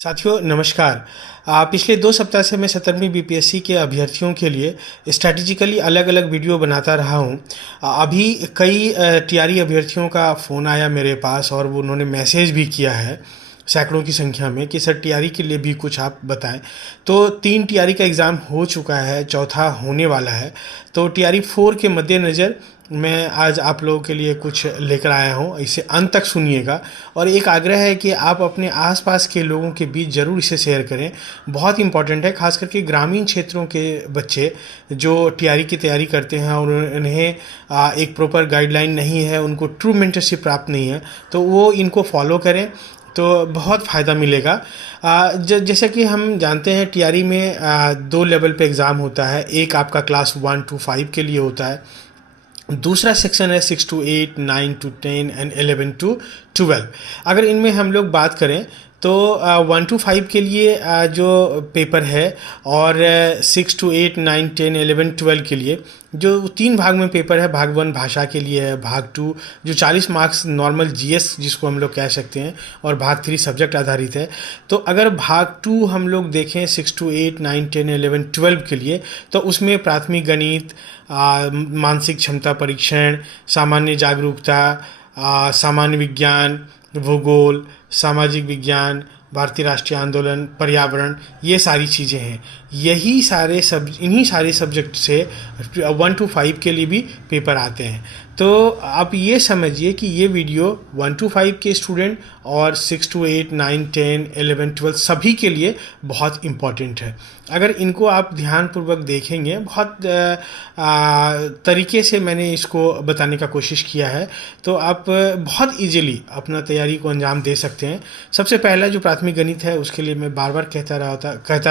साथियों नमस्कार। पिछले 2 सप्ताह से मैं 17वीं बीपीएससी के अभ्यर्थियों के लिए स्ट्रैटेजिकली अलग-अलग वीडियो बनाता रहा हूँ। अभी कई टीआरई अभ्यर्थियों का फ़ोन आया मेरे पास और वो उन्होंने मैसेज भी किया है सैकड़ों की संख्या में कि सर टीआरई के लिए भी कुछ आप बताएं। तो 3 टीआरई का एग्ज़ाम हो चुका है, चौथा होने वाला है। तो टीआरई 4 के मद्देनज़र मैं आज आप लोगों के लिए कुछ लेकर आया हूँ, इसे अंत तक सुनिएगा। और एक आग्रह है कि आप अपने आसपास के लोगों के बीच ज़रूर इसे शेयर करें, बहुत इम्पॉर्टेंट है। ख़ास करके ग्रामीण क्षेत्रों के बच्चे जो टीआरई की तैयारी करते हैं और उन्हें एक प्रॉपर गाइडलाइन नहीं है, उनको ट्रू मेंटरशिप प्राप्त नहीं है, तो वो इनको फॉलो करें तो बहुत फ़ायदा मिलेगा। जैसे कि हम जानते हैं टीआरई में 2 लेवल पे एग्ज़ाम होता है। एक आपका क्लास 1 to 5 के लिए होता है, दूसरा सेक्शन है 6 to 8, 9 to 10 एंड 11 to 12। अगर इनमें हम लोग बात करें तो 1 to 5 के लिए जो पेपर है और 6 to 8, 9, 10, 11, 12 के लिए जो 3 भाग में पेपर है। भाग 1 भाषा के लिए है, भाग 2 जो 40 मार्क्स नॉर्मल जीएस जिसको हम लोग कह सकते हैं, और भाग 3 सब्जेक्ट आधारित है। तो अगर भाग 2 हम लोग देखें 6 to 8, 9, 10, 11, 12 के लिए, तो उसमें प्राथमिक गणित, मानसिक क्षमता परीक्षण, सामान्य जागरूकता, सामान्य विज्ञान, भूगोल, सामाजिक विज्ञान, भारतीय राष्ट्रीय आंदोलन, पर्यावरण, ये सारी चीज़ें हैं। इन्हीं सारे सब्जेक्ट से 1 to 5 के लिए भी पेपर आते हैं। तो आप ये समझिए कि ये वीडियो 1 to 5 के स्टूडेंट और 6 to 8, 9, 10, 11, 12 सभी के लिए बहुत इम्पॉर्टेंट है। अगर इनको आप ध्यानपूर्वक देखेंगे, बहुत तरीके से मैंने इसको बताने का कोशिश किया है, तो आप बहुत इजीली अपना तैयारी को अंजाम दे सकते हैं। सबसे पहला जो प्राथमिक गणित है उसके लिए मैं बार बार कहता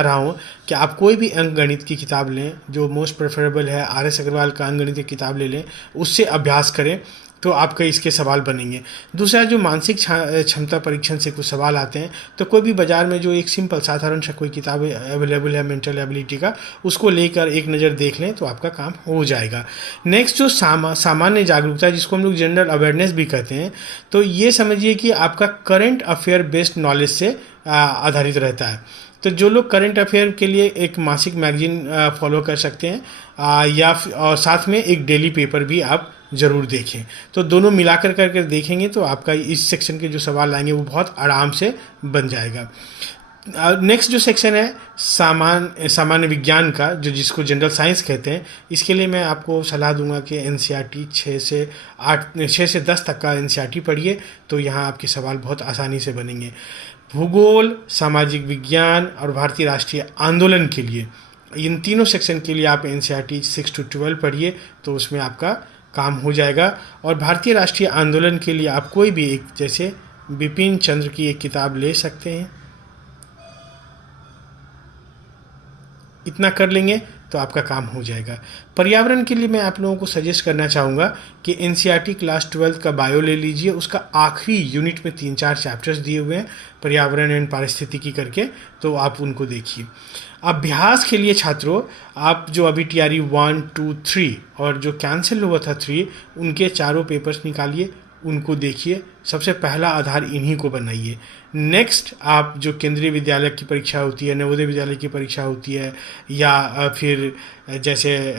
रहा हूँ कि आप कोई भी अंक गणित की किताब लें, जो मोस्ट प्रेफरेबल है आर.एस. अग्रवाल का अंक गणित की किताब ले लें, उससे अभ्यास करें तो आपके इसके सवाल बनेंगे। दूसरा जो मानसिक क्षमता परीक्षण से कुछ सवाल आते हैं, तो कोई भी बाज़ार में जो एक सिंपल साधारण सा कोई किताब अवेलेबल है मेंटल एबिलिटी का, उसको लेकर एक नज़र देख लें तो आपका काम हो जाएगा। नेक्स्ट जो सामान्य जागरूकता जिसको हम लोग जनरल अवेयरनेस भी कहते हैं, तो ये समझिए कि आपका करंट अफेयर बेस्ड नॉलेज से आधारित रहता है। तो जो लोग करंट अफेयर के लिए एक मासिक मैगजीन फॉलो कर सकते हैं, और साथ में एक डेली पेपर भी आप ज़रूर देखें। तो दोनों मिलाकर करके देखेंगे तो आपका इस सेक्शन के जो सवाल आएंगे वो बहुत आराम से बन जाएगा। नेक्स्ट जो सेक्शन है सामान्य विज्ञान का, जो जिसको जनरल साइंस कहते हैं, इसके लिए मैं आपको सलाह दूंगा कि एनसीईआरटी 6 से 10 तक का एनसीईआरटी पढ़िए, तो यहाँ आपके सवाल बहुत आसानी से बनेंगे। भूगोल, सामाजिक विज्ञान और भारतीय राष्ट्रीय आंदोलन के लिए, इन तीनों सेक्शन के लिए आप एनसीईआरटी 6 to 12 पढ़िए, तो उसमें आपका काम हो जाएगा। और भारतीय राष्ट्रीय आंदोलन के लिए आप कोई भी एक, जैसे बिपिन चंद्र की एक किताब ले सकते हैं। इतना कर लेंगे तो आपका काम हो जाएगा। पर्यावरण के लिए मैं आप लोगों को सजेस्ट करना चाहूँगा कि एनसीईआरटी क्लास 12 का बायो ले लीजिए। उसका आखिरी यूनिट में 3-4 चैप्टर्स दिए हुए हैं पर्यावरण एंड पारिस्थितिकी करके, तो आप उनको देखिए। अभ्यास के लिए छात्रों, आप जो अभी टीआरई 1, 2, 3 और जो कैंसिल हुआ था 3, उनके चारों पेपर्स निकालिए, उनको देखिए। सबसे पहला आधार इन्हीं को बनाइए। नेक्स्ट आप जो केंद्रीय विद्यालय की परीक्षा होती है, नवोदय विद्यालय की परीक्षा होती है, या फिर जैसे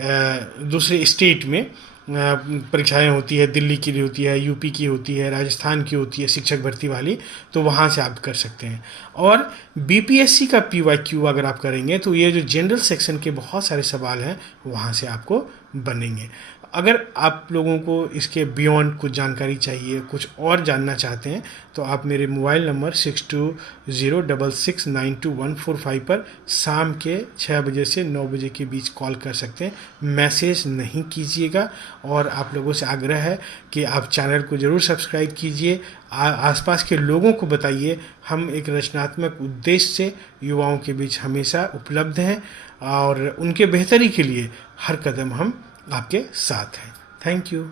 दूसरे स्टेट में परीक्षाएं होती है, दिल्ली की होती है, यूपी की होती है, राजस्थान की होती है शिक्षक भर्ती वाली, तो वहाँ से आप कर सकते हैं। और बीपीएससी का पीवाईक्यू अगर आप करेंगे तो ये जो जनरल सेक्शन के बहुत सारे सवाल हैं वहाँ से आपको बनेंगे। अगर आप लोगों को इसके बियॉन्ड कुछ जानकारी चाहिए, कुछ और जानना चाहते हैं, तो आप मेरे मोबाइल नंबर 6206692145 पर शाम के 6 बजे से 9 बजे के बीच कॉल कर सकते हैं। मैसेज नहीं कीजिएगा। और आप लोगों से आग्रह है कि आप चैनल को ज़रूर सब्सक्राइब कीजिए, आसपास के लोगों को बताइए। हम एक रचनात्मक उद्देश्य से युवाओं के बीच हमेशा उपलब्ध हैं और उनके बेहतरी के लिए हर कदम हम आपके साथ हैं। Thank you.